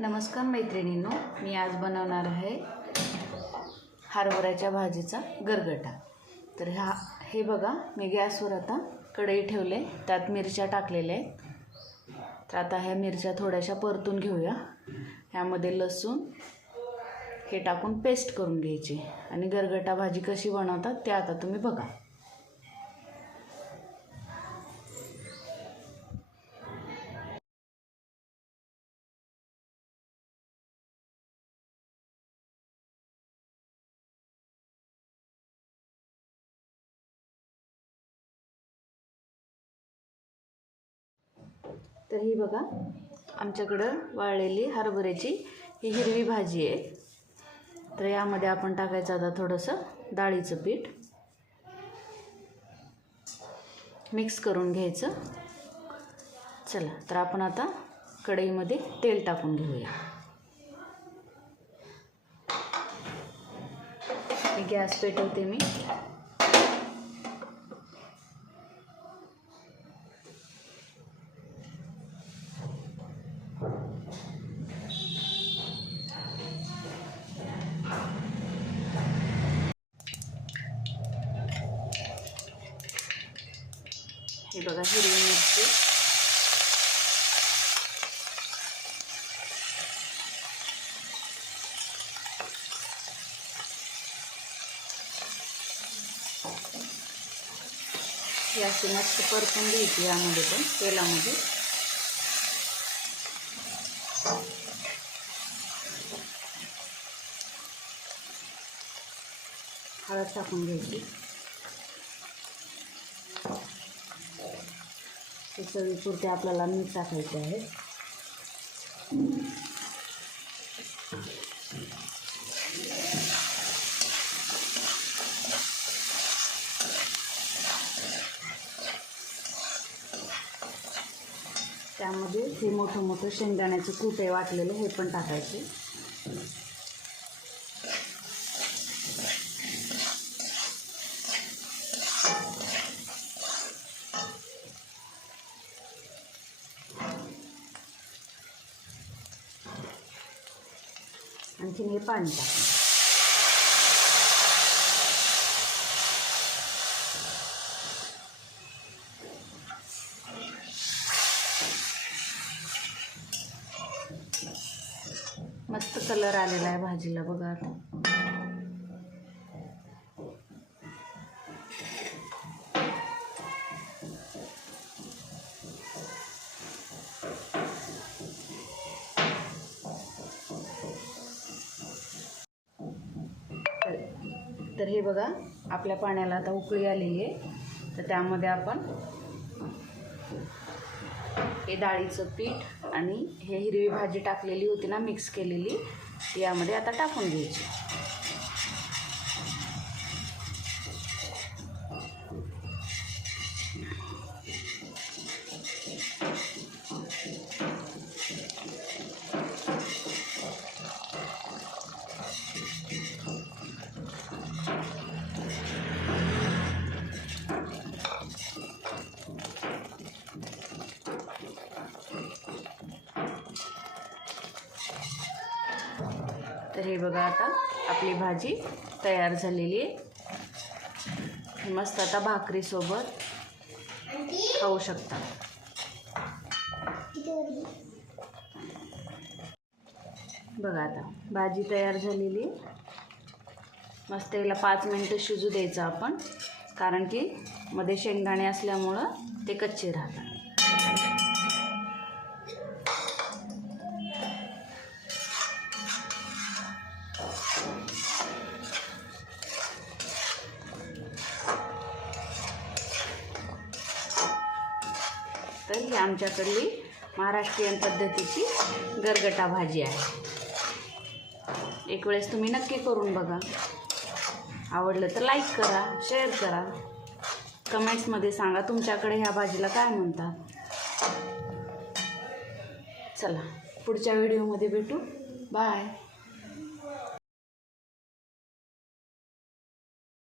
नमस्कार मैत्रिणींनो, मी आज बनवणार आहे हरभऱ्याच्या भाजीचा गरगटा। तर हे बघा, मी गॅसवर आता कढई ठेवले, त्यात मिरच्या टाकलेल्या आहेत। तर आता ह्या मिरच्या थोड्याशा परतून घेऊया। ह्यामध्ये लसूण हे टाकून पेस्ट करून घ्यायची आणि गरगटा भाजी कशी बनवतात ते आता तुम्ही बघा। तर ही बघा, आमच्याकडं वाळलेली हरभऱ्याची ही हिरवी भाजी आहे। तर यामध्ये आपण टाकायचं आता थोडंसं डाळीचं पीठ, मिक्स करून घ्यायचं। चला, तर आपण आता कढईमध्ये तेल टाकून घेऊया। गॅस पेटवते मी। हे बघा, हिरवी मिरची, ही अशी मस्त परतून घ्यायची यामध्ये पण तेलामध्ये। हळद टाकून घ्यायची, चवीपुरते आपल्याला मीठ टाकायचे आहे। त्यामध्ये हे मोठं मोठं शेंगदाण्याचं कूट आहे वाटलेलं, हे पण टाकायचे। आणखीन हे पाणी टाकायचं। मस्त कलर आलेला आहे भाजीला बघा आता। तर हे बघा, आपल्या पाण्याला आता उकळी आलेली आहे। तर त्यामध्ये आपण हे डाळीचं पीठ आणि हे हिरवी भाजी टाकलेली होती ना, मिक्स केलेली, ती यामध्ये आता टाकून घ्यायची। तर हे बघा, आता आपली भाजी तयार झालेली आहे। मस्त आता भाकरीसोबत खाऊ शकता। बघा, आता भाजी तयार झालेली आहे। मस्त याला 5 मिनिटं शिजू द्यायचं आपण, कारण की मध्ये शेंगदाणे असल्यामुळं ते कच्चे राहतात। तर ही आमच्याकडली महाराष्ट्रीयन पद्धतीची गरगटा भाजी आहे। एक वेळेस तुम्ही नक्की करून बघा। आवडलं तर लाईक करा, शेअर करा, कमेंट्समध्ये सांगा तुमच्याकडे ह्या भाजीला काय म्हणतात। चला, पुढच्या व्हिडिओमध्ये भेटू। बाय।